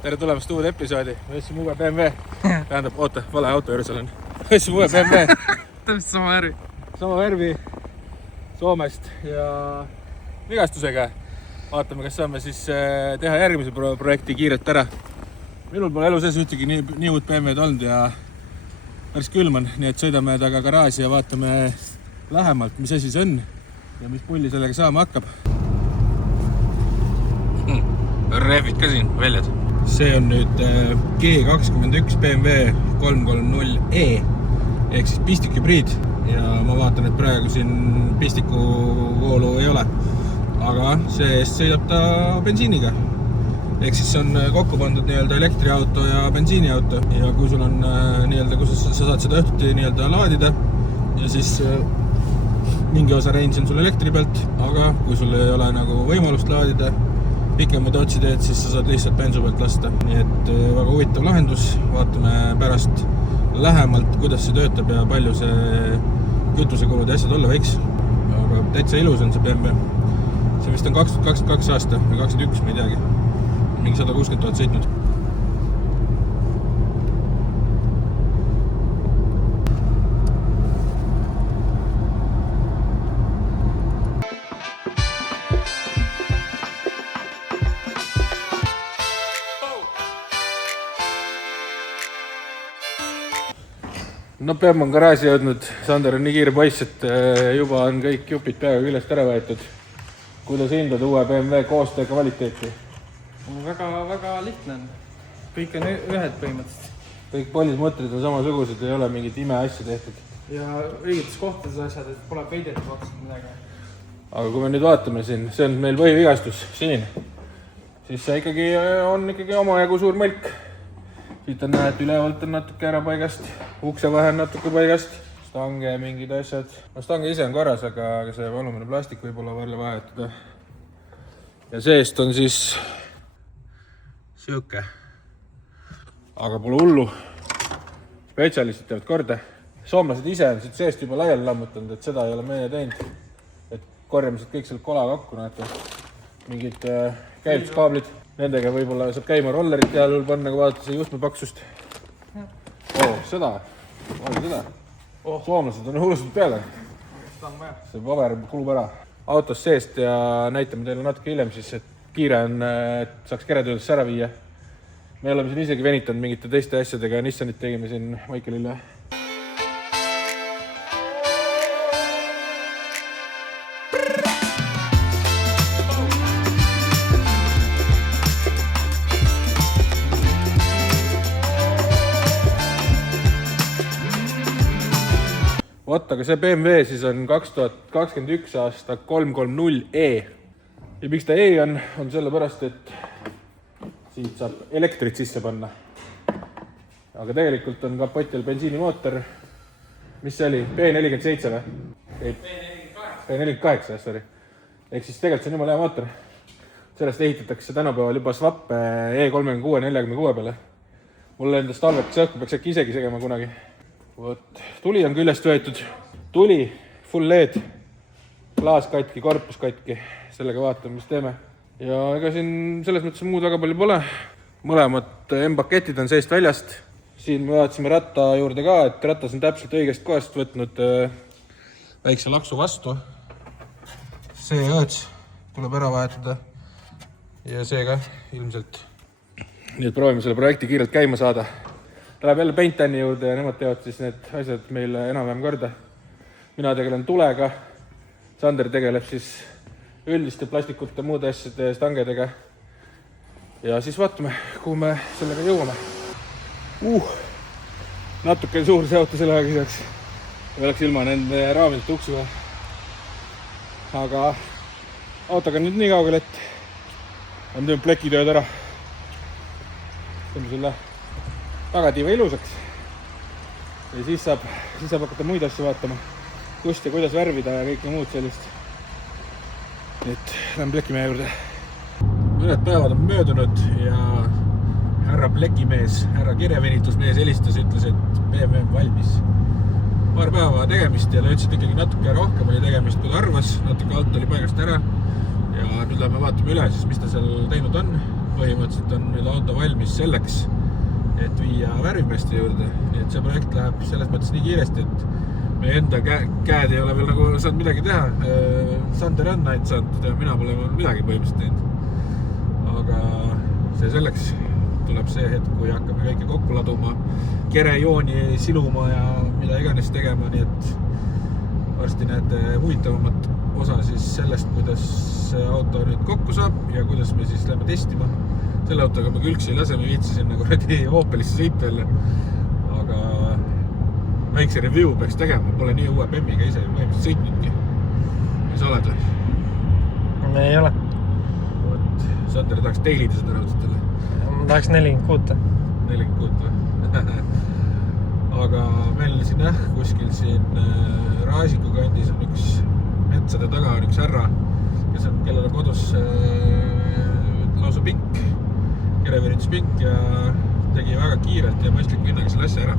Tere tulemast uude episoodi. Me võtsime uue BMW. Tähendab, oota, vale auto juures olen. Võtsime uue BMW. Täpselt sama värvi. Sama värvi Soomest ja vigastusega. Vaatame, kas saame siis teha järgmise projekti kiirelt ära. Minul pole elu sees ühtegi nii uut BMW-d olnud ja päris külm on. Nii et sõidame taga garaaži ja vaatame lähemalt, mis asi see on ja mis pulli sellega saama hakkab. Rehvid ka siin, väljad. See on nüüd G21 BMW 330e ehk siis pistikhübriid ja ma vaatan, et praegu siin pistikuvoolu ei ole, aga see-eest sõidab ta bensiiniga ehk siis see on kokku pandud nii-öelda elektriauto ja bensiiniauto ja kui sul on nii-öelda, kus sa saad seda õhtuti nii-öelda laadida ja siis mingi osa range on sul elektri pealt, aga kui sul ei ole nagu võimalust laadida pikemad otsi teed, siis sa saad lihtsalt bensu pealt lasta. Nii et väga huvitav lahendus. Vaatame pärast lähemalt, kuidas see töötab ja palju see kütusekulud ja asjad olla võiks. Aga täitsa ilus on see BMW. See vist on 2022 aasta või 2021, ma ei teagi. Mingi 160 000 sõitnud. No PM on garaaži jõudnud, Sander on nii kiire poiss, et juba on kõik jupid peaga küljest ära võetud. Kuidas hindad uue BMW koostöö kvaliteeti? Väga lihtne on. Kõik on ühed põhimõtteliselt. Kõik polismutrid on samasugused, ei ole mingit imeasja tehtud. Ja õigetes kohtades asjad, et pole peidetud vaksad midagi. Aga kui me nüüd vaatame siin, see on meil põhivigastus siin, siis see ikkagi on omajagu suur mõlk. Siit on näed, ülevalt on natuke ära paigast, ukse vahe on natuke paigast, stange mingid asjad. No stange ise on korras, aga see valumine plastik võib olla varle vahetada. Ja seest on siis siuke. Aga pole hullu. Spetsialistid teevad korda. Soomlased ise on siit seest juba laiali lammutanud, et seda ei ole meie teinud. Et korjame siit kõik selle kola kakku, näete. Mingid käivituskaablid. Nendega võib-olla saab käima rollerit jääl panna, kui vaadata see juhtme paksust. Seda. Soomlased on hullused peale. See paber kulub ära. Autos seest ja näitame teile natuke hiljem siis, et kiire on, et saaks keretöödesse ära viia. Me oleme siin isegi venitanud mingite teiste asjadega ja Nissanit tegime siin Maikelile. Vot, aga see BMW siis on 2021 aasta 330e. Ja miks ta E on sellepärast, et siit saab elektrit sisse panna. Aga tegelikult on kapotil bensiinimootor. Mis see oli? B47 või? B48, sorry. Ehk siis tegelikult see on jumala hea mootor. Sellest ehitatakse tänapäeval juba swap E36-46 peale. Mulle endast talveks õhku peaks äkki isegi segema kunagi. Võt, tuli on küljest võetud. Tuli, full LED, klaas katki, korpus katki. Sellega vaatame, mis teeme. Ja ega siin selles mõttes muud väga palju pole. Mõlemad M-paketid on seest väljast. Siin me vaatasime ratta juurde ka, et rattas on täpselt õigest kohast võtnud väikse laksu vastu. See õõts tuleb ära vahetada. Ja see ka ilmselt. Nii et proovime selle projekti kiirelt käima saada. Läheb jälle Paintani juurde ja nemad teevad siis need asjad meile enam-vähem korda. Mina tegelen tulega, Sander tegeleb siis üldiste plastikute muude asjade stangedega. Ja siis vaatame, kuhu me sellega jõuame. Natuke suur see auto selle aega isaks. Või oleks ilma nende raamilt uksuga. Aga autoga on nüüd nii kaugel, et on teinud plekitööd ära. Tõmba selle tagatiiva ilusaks ja siis saab hakata muid asju vaatama, kust ja kuidas värvida ja kõike muud sellist. Nii et lähen plekimehe juurde. Mõned päevad on möödunud ja härra plekimees, härra kirjavenitusmees helistas, ütles, et BMW on valmis. Paar päeva tegemist ja ta ütles, et ikkagi natuke rohkem oli tegemist, kui ta arvas. Natuke alt oli paigast ära ja nüüd lähme vaatame üle, siis mis ta seal teinud on. põhimõtteliselt on meil auto valmis selleks, et viia värvimeeste juurde. Nii et see projekt läheb selles mõttes nii kiiresti, et meie enda käed ei ole veel nagu saanud midagi teha. Sander on ainult saanud ja mina pole midagi põhimõtteliselt teinud. Aga see selleks tuleb see hetk, kui hakkame kõike kokku laduma, kerejooni siluma ja mida iganes tegema, nii et varsti näete huvitavamat osa siis sellest, kuidas see auto nüüd kokku saab ja kuidas me siis läheme testima. Selle autoga me külgsi ei lase, me viitsisin nagu Opelisse sõita jälle. Aga väikse review peaks tegema, pole nii uue BEM-iga ise põhimõtteliselt sõitnudki. Mis oled või? Me ei ole. Sander tahaks teilida seda raudselt jälle. Ma tahaks 46. 46 või? Aga meil siin kuskil siin Raasiku kandis on üks metsade taga on üks härra, kellel on kodus lausa pink, kerevirits pink ja tegi väga kiirelt ja mõistliku hinnaga selle asja ära.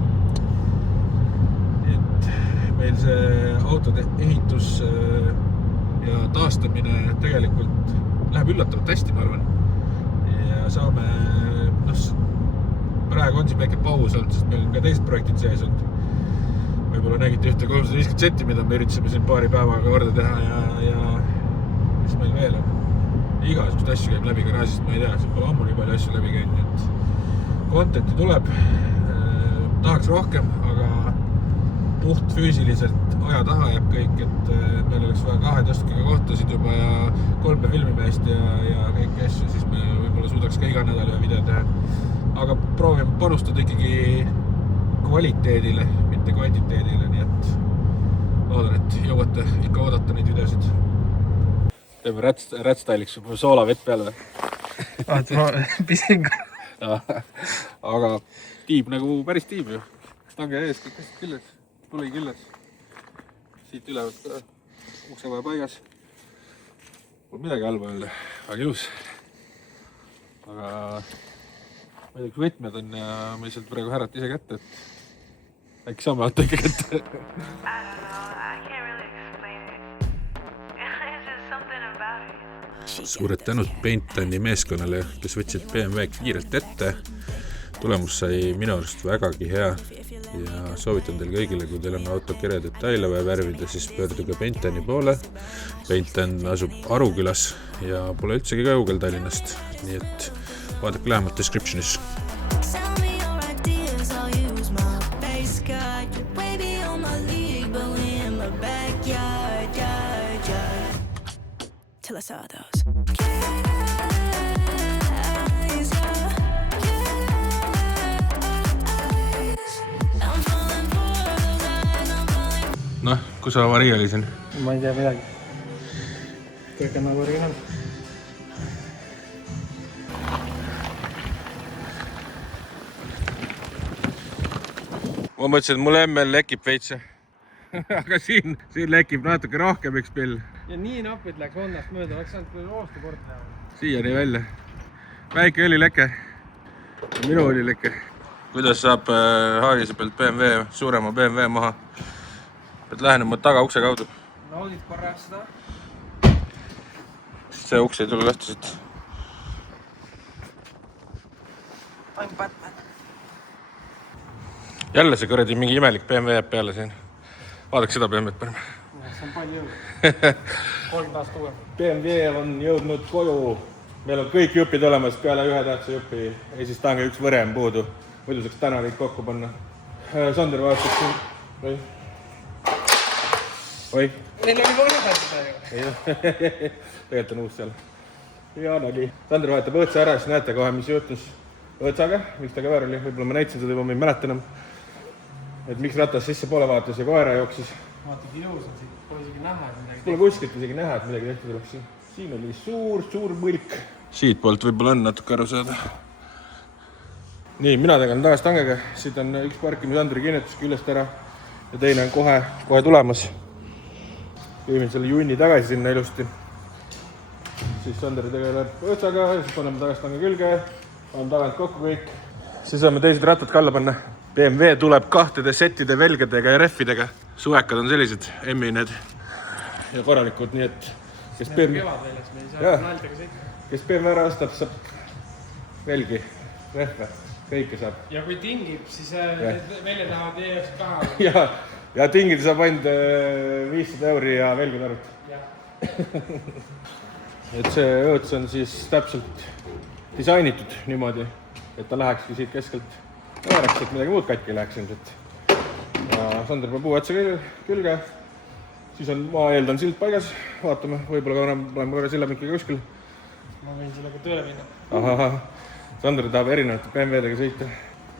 Et meil see autode ehitus ja taastamine tegelikult läheb üllatavalt hästi, ma arvan. Ja saame, praegu on siin väike paus olnud, sest meil on ka teised projektid sees olnud. Võib-olla nägite ühte 350 senti, mida me üritasime siin paari päevaga korda teha ja mis meil veel on. Igasugust asju käib läbi garaažist, ma ei tea, siin pole ammu nii palju asju läbi käinud, et contenti tuleb, tahaks rohkem, aga puht füüsiliselt aja taha jääb kõik, et meil oleks vaja 2 tõstukiga kohtasid juba ja 3 filmimeest ja kõik asju, siis me võib-olla suudaks ka iga nädal ühe video teha. Aga proovime panustada ikkagi kvaliteedile, mitte kvantiteedile, nii et loodan, et jõuate ikka oodata neid videosid. Teeme rätstyliks juba soola vett peale või? Vaata, ma pisin ka. Aga tiib nagu päris tiib ju. Tange ees, kõik asjad külles, tuli külles. Siit ülevalt ka uksevaja paigas. Pole midagi halba öelda, väga ilus. Aga ma ei tea, kus võtmed on ja ma lihtsalt praegu härrat ise kätte, et äkki saame auto ikka kätte. Suured tänud Paintoni meeskonnale, kes võtsid BMW kiirelt ette. Tulemus sai minu arust vägagi hea ja soovitan teil kõigile, kui teil on auto kere detaile vaja värvida, siis pöörduge Paintoni poole. Painton asub Arukülas ja pole üldsegi kaugel Tallinnast, nii et vaadake lähemalt descriptionis. Till I saw those. Noh, kus avarii oli siin? Ma ei tea midagi. Kõik on nagu original. Ma mõtlesin, et mul ML lekib veitse. Aga siin lekib natuke rohkem üks pill. Ja nii napid läks Hondast mööda, oleks saanud küll roostu kord teha. Siiani välja. Väike õlileke. Minu õlileke. Kuidas saab Haagise pealt BMW, suurema BMW maha? Pead lähenema taga ukse kaudu. Naudid korra seda. See uks ei tule lahti siit. I'm Batman. Jälle see kõredi mingi imelik BMW jääb peale siin. Vaadaks seda BMW-t parem. See on palju jõud. 3 taas kuue. BMW on jõudnud koju. Meil on kõik jupid olemas peale ühe tähtsa jupi. Ja siis tange üks võrem puudu. Muidu saaks täna kõik kokku panna. Sander vaatab siin. Või? Oi. Meil oli võrda seda ju. Tegelikult on uus seal. Ja nali. Sander vaatab õõtsa ära, siis näete kohe, mis juhtus õõtsaga. Miks ta kõver oli? Võib-olla ma näitasin seda juba, ma ei mäleta enam. Et miks ratas sisse poole vaatas ja koera jooksis. Vaata, kui jõus on siit. Pole isegi näha, et midagi Pole kuskilt isegi näha, et midagi tehtud oleks siin. Siin oli suur mõlk. Siit poolt võib-olla on natuke aru saada. Nii, mina tegelen tagasi tangega. Siit on üks parkimisandri kinnitus küljest ära. Ja teine on kohe tulemas. Püümin selle junni tagasi sinna ilusti. Siis Sander tegeleb õõtsaga, siis paneme tagasi tanga külge. Paneme tagant kokku kõik. Siis saame teised rattad kalla panna. BMW tuleb 2 settide velgedega ja reffidega. Suvekad on sellised, emmi need ja korralikud, nii et kes BMW ära ostab, saab velgi, rehve, kõike saab. Ja kui tingib, siis välja tahavad ees ka. Ja tingida saab ainult 500 € ja velgud arvut. Et see õõts on siis täpselt disainitud niimoodi, et ta lähekski siit keskelt vääraks, et midagi muud katki läheks ilmselt. Ja Sander peab uuetsa külge, siis on, ma eeldan, silt paigas, vaatame, võib-olla oleme korra sillamikkiga kuskil. Ma võin sellega tööle minna. Ahah, Sander tahab erinevate BMW-dega sõita.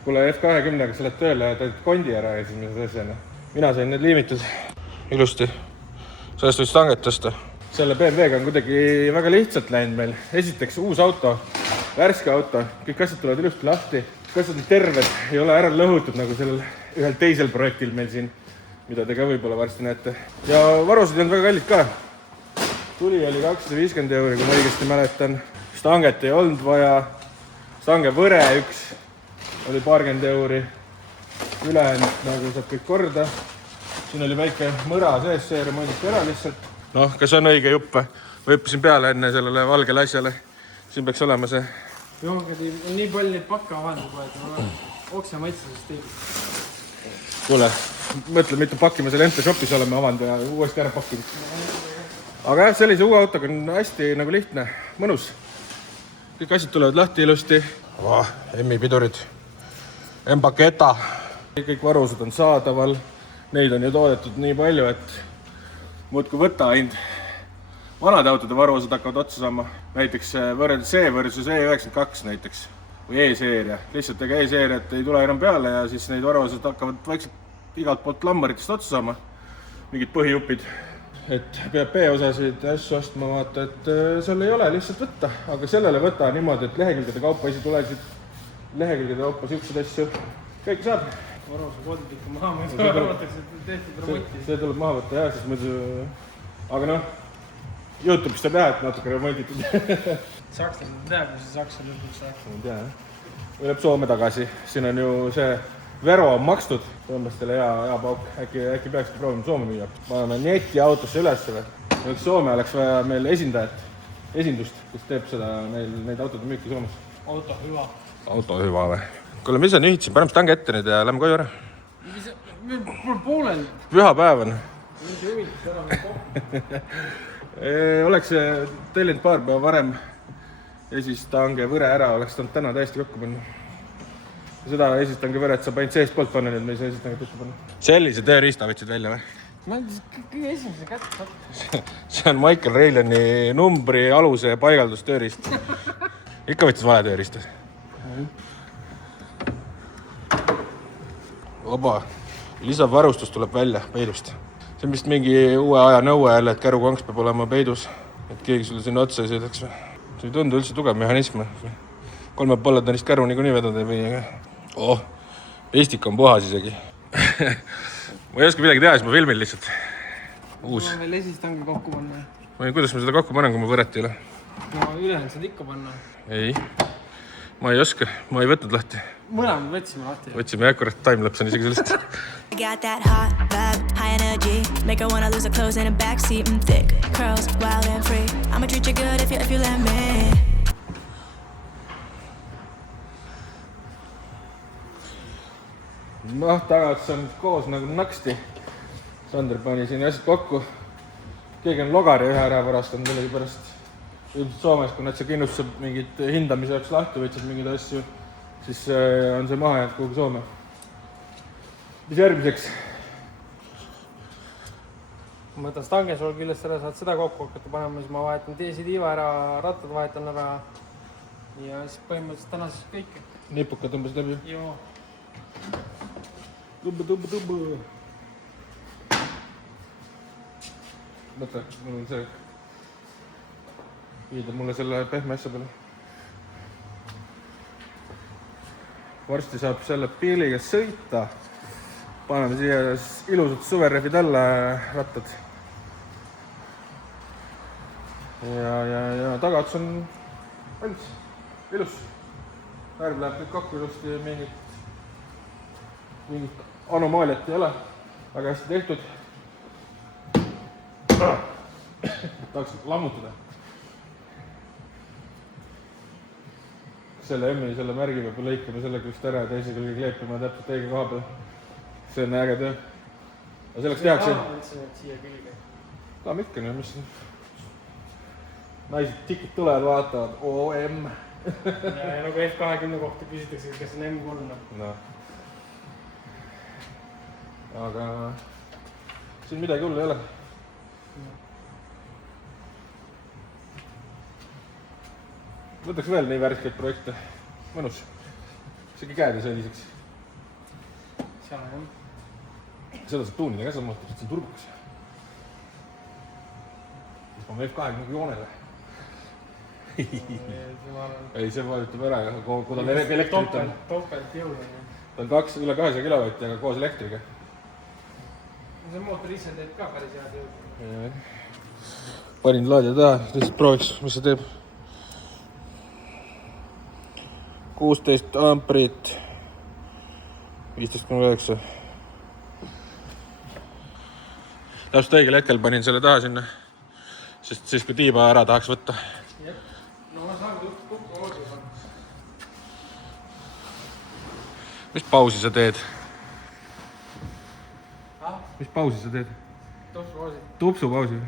Kuule F20-ga sa lähed tööle ja teed kondi ära esimese asjana. Mina sain need liimitud ilusti. Sellest võiks tanget tõsta. Selle BMW-ga on kuidagi väga lihtsalt läinud meil. Esiteks uus auto, värske auto, kõik asjad tulevad ilusti lahti. Asjad on terved, ei ole ära lõhutud nagu sellel ühel teisel projektil meil siin, mida te ka võib-olla varsti näete. Ja varused on väga kallid ka. Tuli oli 250 €, kui ma õigesti mäletan. Stanget ei olnud vaja. Stange võre üks oli paarkümmend €. Ülejäänud nagu saab kõik korda. Siin oli väike mõra sees, see remonditi ära lihtsalt. Noh, kas on õige jupp? Ma hüppasin peale enne sellele valgele asjale. Siin peaks olema see. Joogad on nii palju neid pakke avanud, et ma okse maitsesest tegid. Kuule, mõtle, mitu pakki me selle MP Shopis oleme avanud ja uuesti ära pakkinud. Aga jah, sellise uue autoga on hästi nagu lihtne, mõnus. Kõik asjad tulevad lahti ilusti. Emmi pidurid. M-paketa. Kõik varused on saadaval. Neid on ju toodetud nii palju, et muudkui võtta ainult. Vanade autode varused hakkavad otsa saama. Näiteks võrreldes C versus E92 näiteks. Või E-seeria. Lihtsalt ega E-seeriat ei tule enam peale ja siis neid varused hakkavad vaikselt igalt poolt lammaritest otsa saama. Mingid põhijupid. Et peab B-osasid asju ostma vaata, et seal ei ole lihtsalt võtta. Aga sellele võta niimoodi, et lehekülgede kaupa isi tulesid. Lehekülgede kaupa siuksed asju. Kõike saab. Varuse kodid ikka maha, ma arvatakse, et tehtud remonti. See tuleb maha võtta jah, sest muidu... Aga noh, YouTube'is ta näha, et natuke remontitud. Sakslased teab, mis see Saksa lõpuks saab. Ma ei tea, jah. Või läheb Soome tagasi. Siin on ju see Vero on makstud. Soomlastele hea pauk. Äkki peakski proovima Soome müüa. Paneme neti autosse üles või. Soome oleks vaja meil esindust, kes teeb seda neid autode müüki Soomes. Auto hüva. Auto hüva või? Kuule, mis on ühitsin? Paneme stange ette nüüd ja lähme koju ära. Mul poolel. Püha päev on. Mis ühitis ära meil kokku? Oleks tellinud paar päeva varem esistange võre ära, oleks tanud täna täiesti kokku panna. Seda esistange võret saab ainult seest poolt panna, nüüd me ei saa esistanget üldse panna. Sellise tööriista võtsid välja või? Ma ei tea, kõige esimese kätte saab. See on Michael Raylani numbri aluse paigaldus tööriist. Ikka võtsid vale tööriista. Oba, lisavarustus tuleb välja peidust. See on vist mingi uue aja nõue jälle, et kärukonks peab olema peidus. Et keegi sulle sinna otsa ei sõidaks või. See ei tundu üldse tugev mehhanism. 3 põlletonist käru niikuinii vedada ei või. Eestik on puhas isegi. Ma ei oska midagi teha, siis ma filmin lihtsalt. Uus. Ma veel esistange kokku panna. Kuidas ma seda kokku panen, kui ma võret ei ole? No ülejäänud saad ikka panna. Ei, ma ei oska. Ma ei võtnud lahti. Mõlemad võtsime lahti. Võtsime jah, kurat, timelapse on isegi sellest. I got that hot vibe, high energy. Make her wanna lose her clothes in a backseat and thick curls, wild and free. I'ma treat you good if you let me. Noh, tagats on koos nagu naksti. Sander pani siin asjad kokku. Keegi on logari ühe ära varastanud millegi pärast. Ilmselt Soomes, kui nad see kindlustab mingid hindamise jaoks lahti võtsid mingid asju, siis on see maha jäänud kuhugi Soome. Mis järgmiseks? Ma võtan stange sul küljest ära, saad seda kokku hakata panema, siis ma vahetan DC-tiiva ära, rattad vahetan ära ja siis põhimõtteliselt tänasest kõike. Nipuka tõmbas läbi. Joo. Tõmba. Mõtle, mul on see. Viida mulle selle pehme asja peale. Varsti saab selle piiliga sõita. Paneme siia ilusad suverehvid alla rattad. Ja tagats on valmis. Ilus. Värv läheb kõik kokku ilusti, mingit anomaaliat ei ole. Väga hästi tehtud. Tahaks lammutada. selle M-i selle märgi peab lõikama selle külgst ära ja teise külge kleepima täpselt õige koha peal. See on äge töö. Aga selleks tehakse... siia külge. Tahame ikka nii, mis... Naised tikid tulevad, vaatavad OM. Ja nagu F20 kohta küsitakse, kas on M3. No. Aga... Siin midagi hullu ei ole. Võtaks veel nii värskeid projekte. Mõnus. Isegi käed ei selliseks. Seal on. Seda saab tuunida ka samuti, et see on turbukas. Siis ma F20 joonele. Ei, see vajutab ära, kui tal elektrit on. Topelt jõud. Ta on üle 200 kilovatti, aga koos elektriga. See mootor ise teeb ka päris head jõud. Panin laadija taha, lihtsalt prooviks, mis see teeb. 16 amprit, 15,9. Täpselt õigel hetkel panin selle taha sinna, sest siis kui tiiba ära tahaks võtta. No ma saan tukku oodus. Mis pausi sa teed? Mis pausi sa teed? Tupsupausi. Tupsupausi.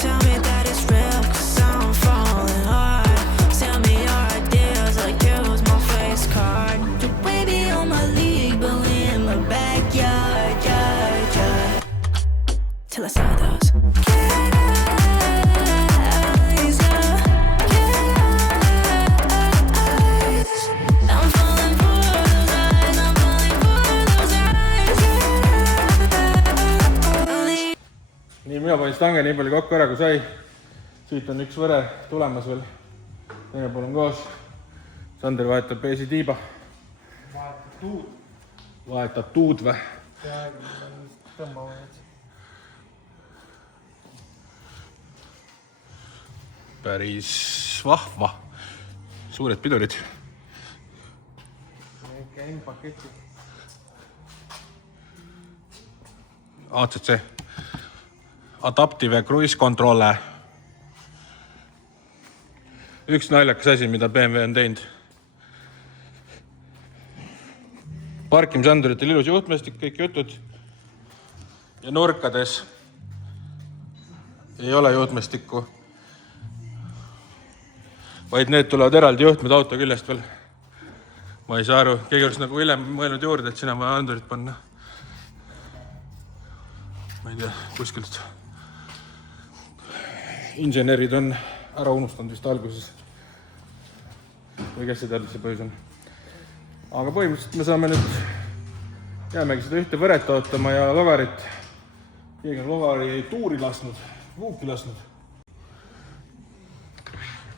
Tell me that it's real, 'cause I'm falling hard. Tell me your ideas like it was my face card. You're way beyond my league, but we in my backyard, yard. Till I saw those eyes, I'm falling for those eyes, I'm falling for those eyes. Nii, mina panin stange nii palju kokku ära, kui sai. Siit on üks võre tulemas veel. Teine pool on koos. Sander vahetab peesi tiiba. Vahetab tuud. Vahetab tuud või? Peaaegu tõmbama nüüd. Päris vahva. Suured pidurid. Ikka M-paketi. ACC. Adaptive Cruise Controller. Üks naljakas asi, mida BMW on teinud. Parkimsanduritel ilus juhtmestik, kõik jutud. Ja nurkades ei ole juhtmestikku, vaid need tulevad eraldi juhtmed auto küljest veel. Ma ei saa aru, keegi oleks nagu hiljem mõelnud juurde, et sinna vaja andurit panna. Ma ei tea, kuskilt insenerid on ära unustanud vist alguses. Või kes see teadnud see põhjus on. Aga põhimõtteliselt me saame nüüd jäämegi seda ühte võret ootama ja Logarit. Keegi on Logari tuuri lasknud, vuuki lasknud.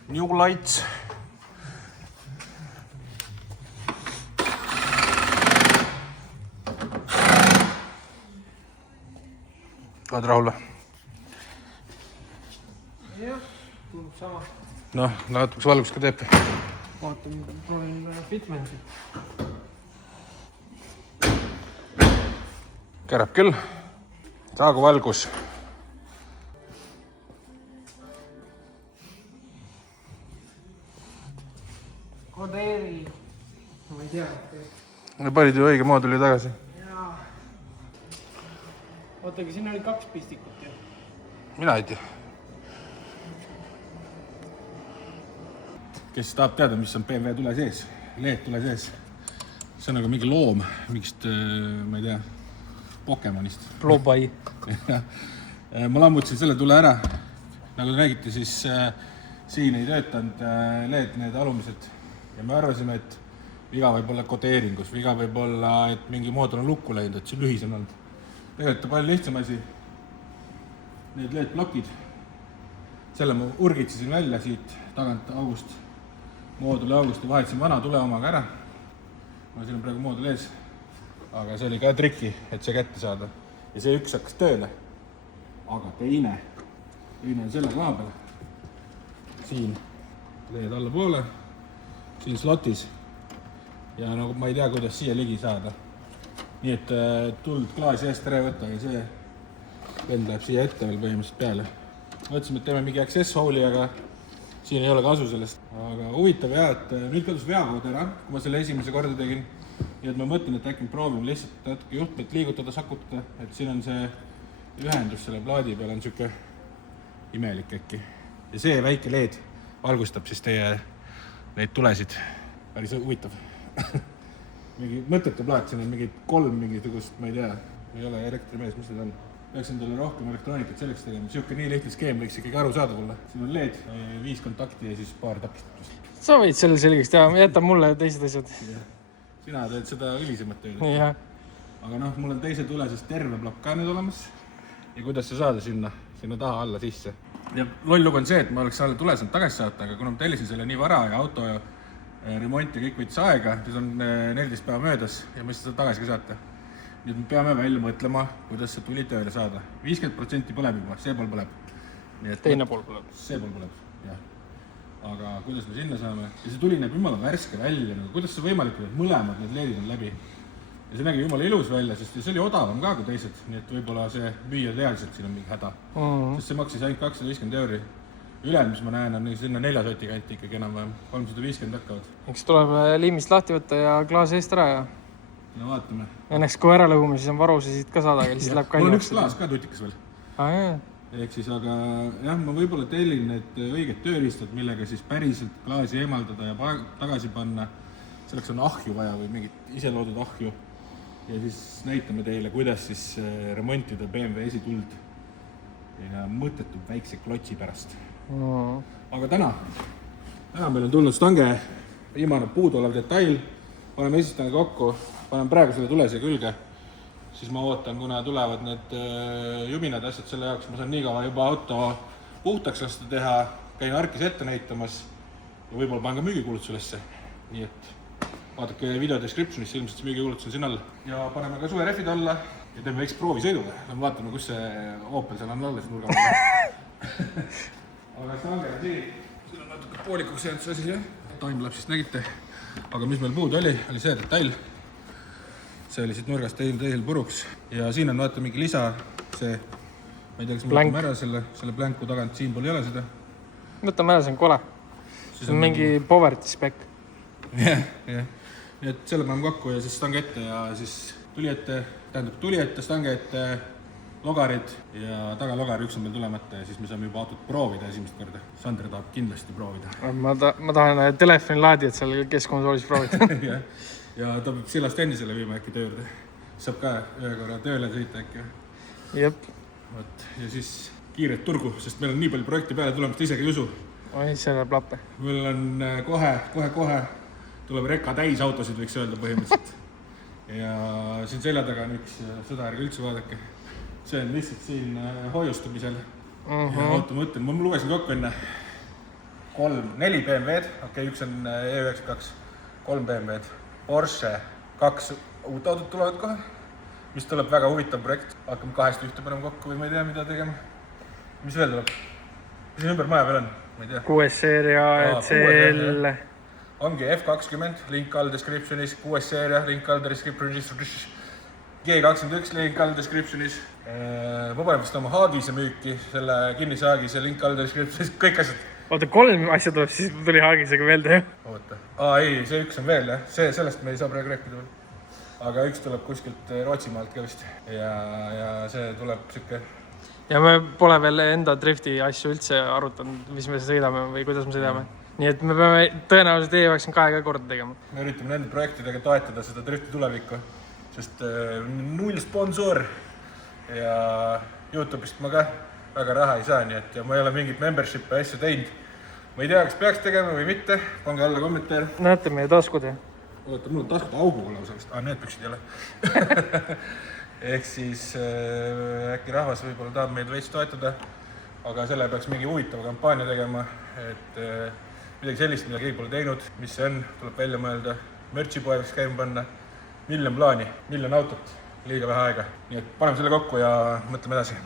New lights. Oled rahul või? Jah, tundub sama. Noh, natukese valgus ka teeb. Vaatan, proovin fitmenti. Kärab küll. Saagu valgus. Kodeeri. Ma ei tea. Me panid ju õige mooduli tagasi. Jaa. Ootagi, siin oli 2 pistikut ju. Mina ei tea. Kes tahab teada, mis on BMW tule sees, LED tule sees. See on nagu mingi loom, mingist, ma ei tea, Pokemonist. Lobai. Ma lammutasin selle tule ära. Nagu te nägite, siis siin ei töötanud LED need alumised. Ja me arvasime, et viga võib olla kodeeringus, viga võib olla, et mingi moodul on lukku läinud, et see lühis on olnud. Tegelikult on palju lihtsam asi. Need LED-plokid. Selle ma urgitsesin välja siit tagant august. Mooduli august ja vahetasin vana tule omaga ära. Ma siin on praegu moodul ees. Aga see oli ka triki, et see kätte saada. Ja see üks hakkas tööle. Aga teine on selle koha peal. Siin leed alla poole. Siin slotis. Ja nagu ma ei tea, kuidas siia ligi saada. Nii et tuld klaasi eest ära võtta ja see vend läheb siia ette veel põhimõtteliselt peale. Mõtlesime, et teeme mingi access hole'i, aga siin ei ole kasu sellest. Aga huvitav jah, et nüüd kadus veakood ära, kui ma selle esimese korda tegin. Ja et ma mõtlen, et äkki proovin lihtsalt natuke juhtmet liigutada, sakutada, et siin on see ühendus selle plaadi peal on siuke imelik äkki. Ja see väike LED valgustab siis teie neid tulesid. Päris huvitav. Mingi mõttetu plaat, siin on mingi 3 mingisugust, ma ei tea, ei ole elektrimees, mis need on. Peaks endale rohkem elektroonikat selleks tegema. Siuke nii lihtne skeem võiks ikkagi aru saada mulle. Siin on LED, 5 kontakti ja siis paar takistust. Sa võid selle selgeks teha, jäta mulle teised asjad. Sina teed seda õlisemat tööd. Ja. Aga noh, mul on teise tule siis terve plokk ka nüüd olemas. Ja kuidas see saada sinna taha alla sisse. Ja loll lugu on see, et ma oleks selle tule saanud tagasi saata, aga kuna ma tellisin selle nii vara ja auto ja remont ja kõik võitis aega, siis on 14 päeva möödas ja ma ei saa seda tagasi ka saata. Nüüd me peame välja mõtlema, kuidas see tuli tööle saada. 50% põleb juba, see pool põleb. Teine pool põleb. See pool põleb, jah. Aga kuidas me sinna saame? Ja see tuli näeb jumala värske välja. Kuidas see võimalik, et mõlemad need leedid on läbi? Ja see nägi jumala ilus välja, sest see oli odavam ka kui teised. Nii et võib-olla see müüa teadliselt siin on mingi häda. Sest see maksis ainult 250 €. Ülejäänud, mis ma näen, on sinna 4 soti kanti ikkagi enam-vähem. 350 hakkavad. Eks tuleb liimist lahti võtta ja klaas eest ära ja... No vaatame. Õnneks kui ära lõhume, siis on varusid ka saada, aga siis läheb kallimaks. Mul on üks klaas ka tutikas veel. Jah. Ehk siis, aga jah, ma võib-olla tellin need õiged tööriistad, millega siis päriselt klaasi eemaldada ja tagasi panna. Selleks on ahju vaja või mingit iseloodud ahju. Ja siis näitame teile, kuidas siis remontida BMW esituld ja mõttetu väikse klotsi pärast. Aga täna meil on tulnud stange, viimane puuduolev detail. Paneme esistange kokku, panen praegu selle tule siia külge. Siis ma ootan, kuna tulevad need juminad asjad selle jaoks. Ma saan nii kaua juba auto puhtaks lasta teha, käin arkis ette näitamas ja võib-olla panen ka müügikuulutus ülesse. Nii et vaadake video descriptionis, ilmselt see müügikuulutus on siin all. Ja paneme ka suverefid alla ja teeme väikse proovisõiduga. Vaatame, kus see Opel seal on alles nurga peal. Aga stange on siin on natuke poolikuks jäänud see asi, jah. Taim läheb siis nägite. Aga mis meil puudu oli see detail. See oli siit nurgast teisel puruks. Ja siin on vaata mingi lisa, see, ma ei tea, kas me võtame ära selle blänku tagant, siin pool ei ole seda. Võtame ära, see on kole. See on mingi poverty spec. Jah. Nii et selle paneme kokku ja siis stange ette ja siis tuli ette, stange ette, logarid ja tagalogari üks on meil tulemata ja siis me saame juba autot proovida esimest korda. Sandra tahab kindlasti proovida. Ma tahan telefoni laadijat seal keskkonnasoolis proovida. Ja ta peab sillast endisele viima äkki töö juurde. Saab ka ühe korra tööle sõita äkki. Jep. Ja siis kiiret turgu, sest meil on nii palju projekti peale tulemas, ta isegi ei usu. Oi, see läheb lappe. Meil on kohe tuleb reka täis autosid, võiks öelda põhimõtteliselt. Ja siin selja taga on üks, seda ärge üldse vaadake. See on lihtsalt siin hoiustamisel. Ja auto mõtlen, ma lugesin kokku enne 4 BMW-d, okei, üks on E92, 3 BMW-d, Porsche, 2 uut autot tulevad kohe, mis tuleb väga huvitav projekt. Hakkame 2 ühte panema kokku või ma ei tea, mida tegema. Mis veel tuleb? Mis ümber maja veel on? Ma ei tea. 6 seeria, CL. Ongi F20, link all descriptionis, 6 seeria, link all descriptionis, G21 link all descriptionis. Ma panen vist oma haagise müüki, selle kinnise haagise link all descriptionis, kõik asjad. Oota, 3 asja tuleb, siis tuli haagisega meelde, jah? Oota. Ei, see üks on veel, jah. Sellest me ei saa praegu rääkida veel. Aga üks tuleb kuskilt Rootsimaalt ka vist. Ja see tuleb siuke... Ja me pole veel enda drifti asju üldse arutanud, mis me sõidame või kuidas me sõidame. Nii et me peame tõenäoliselt E92 ka korda tegema. Me üritame nende projektidega toetada seda drifti tulevikku, sest 0 sponsor ja YouTube'ist ma ka väga raha ei saa, nii et ja ma ei ole mingit membership'i asja teinud. Ma ei tea, kas peaks tegema või mitte, pange alla kommentaar. Näete meie taskud, jah? Oota, mul on taskud auguga lausa vist. Need püksid ei ole. Ehk siis äkki rahvas võib-olla tahab meid veits toetada, aga selle peaks mingi huvitava kampaania tegema, et midagi sellist, mida keegi pole teinud, mis see on, tuleb välja mõelda, merchipoe võiks käima panna, 1 miljon plaani, 1 miljon autot, liiga vähe aega. Nii et paneme selle kokku ja mõtleme edasi.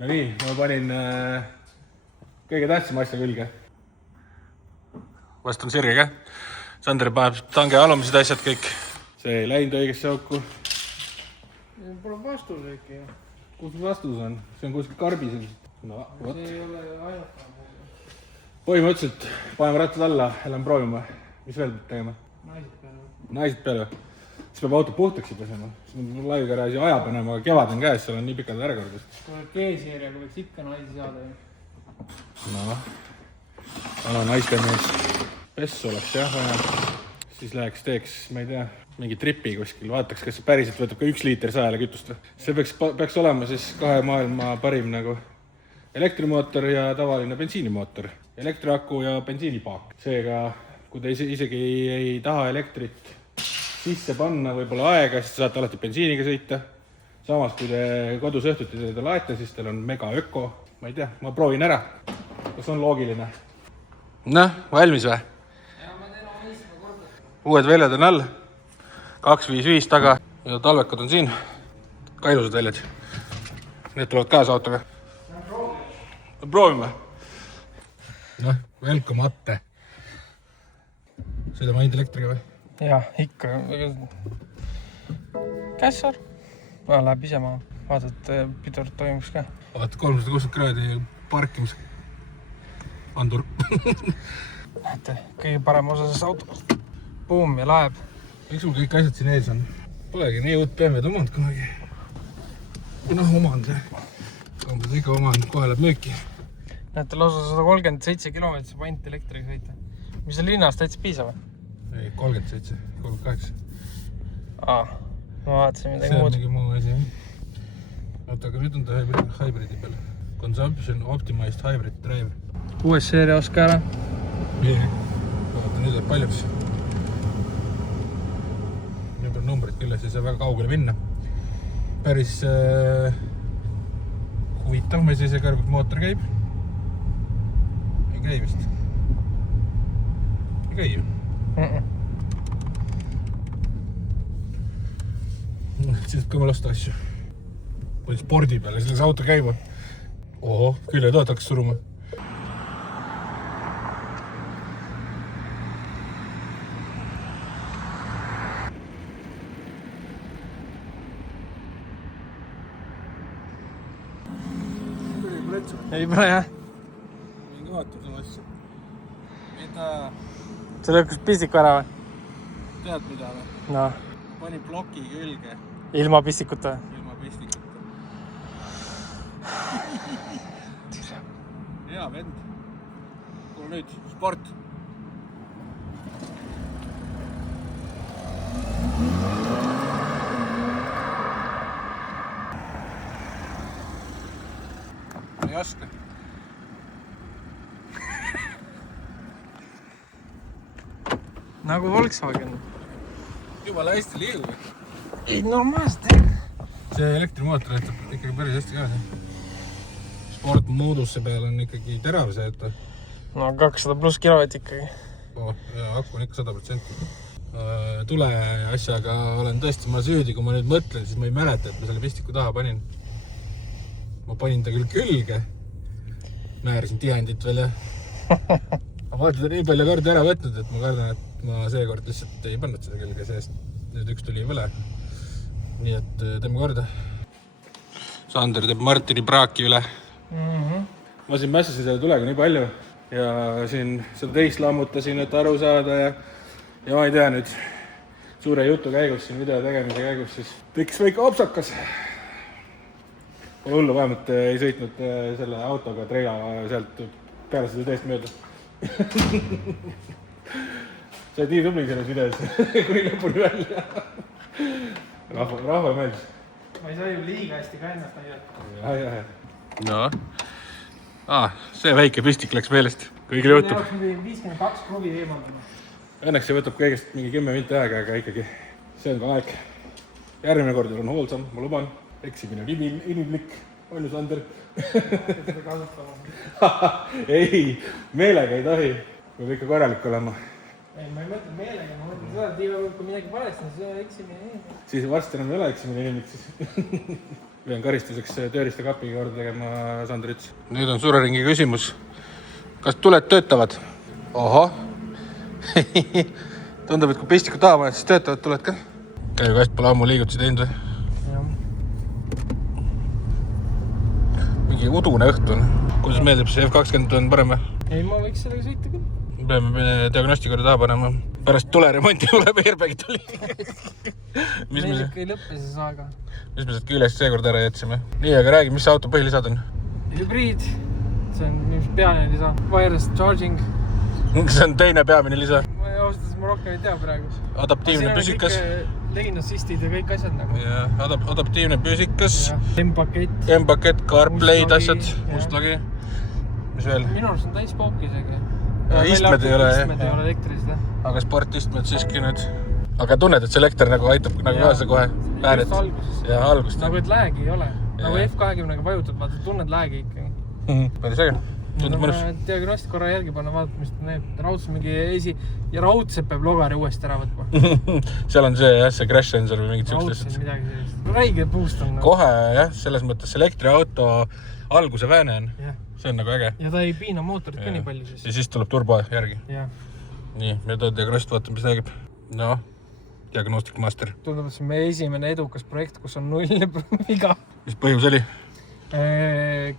no nii, ma panin kõige tähtsama asja külge. Vast on sirge, käh? Sander paneb tange alumised asjad kõik. See ei läinud õigesse auku. Pole vastus äkki. Kus vastus on? See on kuskil karbis. No, võt. See ei ole ainult. Põhimõtteliselt paneme rattad alla ja lähme proovima. Mis veel peab tegema? Naised peale. Siis peab auto puhtaks pesema. Siis on laiugaraaži aja panema, aga kevad on käes, seal on nii pikad järjekordad. Kui G-seeriaga võiks ikka naisi saada. No, vana naistemees. Pessu oleks jah vaja. Siis läheks teeks, ma ei tea, mingi tripi kuskil. Vaataks, kas päriselt võtab ka 1 liiter 100 kütust. See peaks olema siis 2 maailma parim nagu elektrimootor ja tavaline bensiinimootor. Elektriaku ja bensiinipaak. Seega, kui te isegi ei taha elektrit sisse panna võib-olla aega, siis te saate alati bensiiniga sõita. Samas, kui te kodus õhtuti teda laete, siis teil on mega öko. Ma ei tea, ma proovin ära. Kas on loogiline? Noh, valmis või? Ja ma teen oma 5 korda. Uued väljad on all. 255 taga. Ja talvekad on siin. Ka ilusad väljad. Need tulevad kaasa autoga. Proovime. Noh, welcome Atte. Sõidame ainult elektriga või? Jah, ikka. Kässar. Läheb ise maha. Vaatad, pidur toimuks ka. Vaata, 360 kraadi parkimis. Andur. Näete, kõige parem osa sellest autost. Puum ja laeb. Miks mul kõik asjad siin ees on? Polegi nii uut BMW-d omanud kunagi. Noh, omanud. Umbes ikka omanud, kohe läheb müüki. Näete, lausa 137 kilomeetrit saab ainult elektriga sõita. Mis on linnast täitsa piisav? Ei, 37, 38. Ma vaatasin midagi See on muud. mingi muu asi. Oota, aga nüüd on ta hybridi peal. Consumption Optimized Hybrid Drive. 6 seeria oska ära. Vaata, nüüd läheb paljuks. Nüüd on numbrid küll, siis ei saa väga kaugele minna. Päris huvitav, ma ei saa ise kõrgult mootor käib. Ei käi vist. Ei käi ju. Siis ka ma lasta asju. Või spordi peale, selles auto käiba. Oho, küll ei toetaks suruma. Ei pole jah. Mingi vaatab seda asja. Mida? See lõhkus pistiku ära või? Tead mida või? No, Panin ploki külge ilma pistikuta. ilma pistikuta. Hea vend. Kuule nüüd, sport. Ei oska. Nagu Volkswagen. Jumala hästi liigub. Ei, normaalselt. See elektrimootor jätab ikkagi päris hästi kaasa. Sportmooduse peal on ikkagi terav see, et No 200 pluss kilovatt ikkagi. Akku on ikka 100%. Tule asjaga olen tõesti ma süüdi, kui ma nüüd mõtlen, siis ma ei mäleta, et ma selle pistiku taha panin. Ma panin ta küll külge. Määrisin tihendit veel ja ma vaatad nii palju korda ära võtnud, et ma kardan, et ma seekord lihtsalt ei pannud seda külge, sest nüüd üks tuli võle. Nii et teeme korda. Sander teeb Martini praaki üle. Ma siin mässasin selle tulega nii palju ja siin seda teist lammutasin, et aru saada ja ma ei tea nüüd suure jutu käigus, siin video tegemise käigus, siis tekkis väike opsakas. Pole hullu, vähemalt ei sõitnud selle autoga treila sealt peale seda teest mööda. Sa oled nii tubli selles videos, kuni lõpuni välja. Rahva meeldis. Ma ei saa ju liiga hästi ka ennast näidata. Jah. No. See väike pistik läks meelest. Kõigile juhtub. 52 kruvi eemaldama. Õnneks see võtab kõigest mingi 10 minti aega, aga ikkagi see on ka aeg. Järgmine kord on hoolsam, ma luban. Eksimine on inimlik, on ju Sander? Seda kasutama. Ei, meelega ei tohi. Peab ikka korralik olema. Ei, ma ei mõtle meelega, ma mõtlen seda, et kui midagi valesti, siis eksimine inimlik. Siis varsti enam ei ole eksimine inimlik siis. pean karistuseks tööriistakapiga korda tegema Sandrits. Nüüd on suure ringi küsimus. Kas tuled töötavad? Oho. Tundub, et kui pistiku taha paned, siis töötavad tuled ka. Käigast pole ammu liigutusi teinud või? Mingi udune õhtu on. Kuidas meeldib see F20 on parem või? Ei, ma võiks sellega sõita küll. Peame diagnostikori taha panema. Pärast tuleremonti tuleb airbagid tuli. Meil ikka ei lõppe see saaga. Mis me sealt küljest seekord ära jätsime? Nii, aga räägi, mis auto põhilisad on? Hübriid. See on niisugust peamine lisa. Wireless charging. See on teine peamine lisa. Austas ma rohkem ei tea praegu. Adaptiivne püsikas. Leginassistid ja kõik asjad nagu. Ja, adaptiivne püsikas. M-pakett. M-pakett, CarPlay'd asjad, mustlagi. Mis veel? Minu arust on täis pauki isegi. Istmed ei ole, Istmed ei ole elektrised. Aga sportistmed siiski nüüd. Aga tunned, et see elekter nagu aitab nagu kaasa kohe äänet. Just alguses. Ja algust. Nagu et läägi ei ole. Nagu F20-ga vajutad, vaata, tunned läägi ikkagi. Päris äge. Tundub mõnus. Diagnostik korra järgi panna, vaadata, mis ta näeb. Raudselt mingi ja raudselt peab logari uuesti ära võtma. Seal on see crash sensor või mingid siuksed. Raudselt midagi sellist. Räige boost on. Kohe jah, selles mõttes elektriauto alguse vääne on. See on nagu äge. Ja ta ei piina mootorit ka nii palju siis. Ja siis tuleb turbo järgi. Jah. Nii, me tood diagnost, vaatame, mis räägib. No, Diagnostic Master. Tundub, et see on meie esimene edukas projekt, kus on 0 viga. Mis põhjus oli?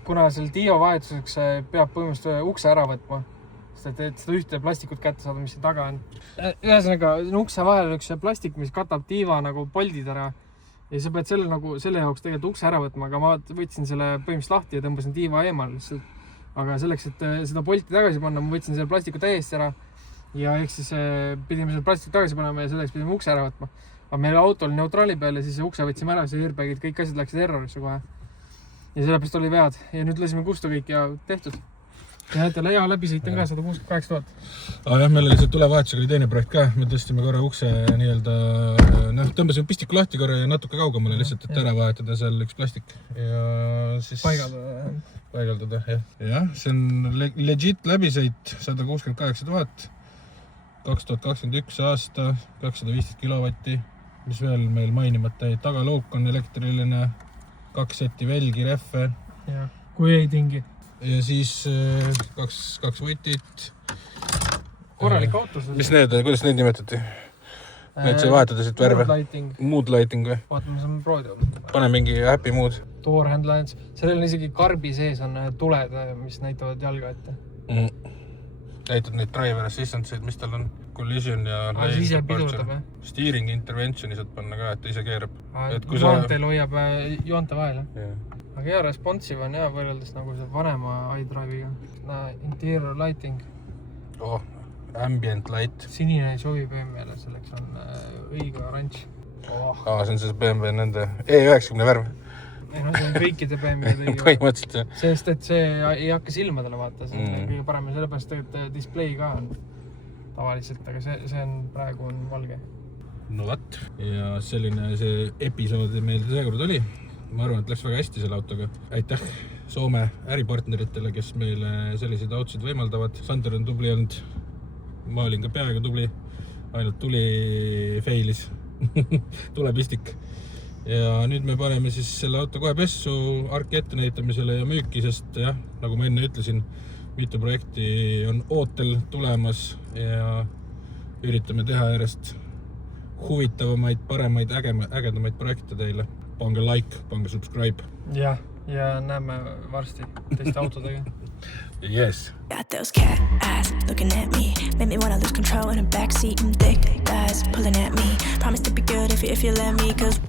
Kuna seal Dio vahetuseks peab põhimõtteliselt ukse ära võtma, sest et seda ühte plastikut kätte saada, mis siin taga on. Ühesõnaga, ukse vahel on üks plastik, mis katab tiiva nagu poldid ära ja sa pead selle jaoks tegelikult ukse ära võtma, aga ma võtsin selle põhimõtteliselt lahti ja tõmbasin tiiva eemal lihtsalt. Aga selleks, et seda polti tagasi panna, ma võtsin selle plastiku täiesti ära ja ehk siis pidime selle plastiku tagasi panema ja selleks pidime ukse ära võtma. Aga meil auto oli neutraali peal ja siis ukse võtsime ära, see airbagid, kõik asjad läksid errorisse kohe. Ja sellepärast oli vead ja nüüd lasime kustu kõik ja tehtud. Ja näete, hea läbisõit on ka 168 000. Jah, meil oli see tulevahetusega oli teine projekt ka. Me tõstime korra ukse tõmbasime pistiku lahti korra ja natuke kaugemale lihtsalt, et ära vahetada seal üks plastik. Ja siis paigaldada, jah. Jah, see on legit läbisõit 168 000. 2021 aasta, 215 kilovatti. Mis veel meil mainimata ei. Tagaluuk on elektriline. 2 seti velgi, rehve. Ja, kui ei tingi. Ja siis 2 võtit. Korralik auto. Mis need, kuidas neid nimetati? Need sa vahetada siit värve? Mood lighting või? Vaatame, saame proovida. Pane mingi happy mood. Door handlines. Sellel on isegi karbi sees on tuled, mis näitavad jalga ette. Näitad neid driver assistantseid, mis tal on? Collision ja lane departure. Steering interventioni saad panna ka, et ise keerab. Joontel hoiab joonte vahel. Aga hea responsive on hea võrreldes nagu see vanema iDrive'iga. Interior lighting. Ambient light. Sinine ei sobi BMW-le, selleks on õige oranž. See on see BMW nende E90 värv. Ei no see on kõikide BMW-de põhimõtteliselt jah. Sest et see ei hakka silmadele vaata, see on kõige parem ja sellepärast tegelikult display ka on tavaliselt, aga see on praegu on valge. No võt. Ja selline see episood meil seekord oli. Ma arvan, et läks väga hästi selle autoga. Aitäh Soome äripartneritele, kes meile selliseid autosid võimaldavad. Sander on tubli olnud. Ma olin ka peaaegu tubli. Ainult tuli feilis. Tulepistik. Ja nüüd me paneme siis selle auto kohe pessu arki ette näitamisele ja müüki, sest jah, nagu ma enne ütlesin, mitu projekti on ootel tulemas ja üritame teha järjest huvitavamaid, paremaid, ägedamaid projekte teile. Pange like, pange subscribe. Ja näeme varsti teiste autodega. Yes. Got those cat eyes looking at me. Made me wanna lose control in a backseat and thick guys pulling at me. Promise to be good if you let me, 'cause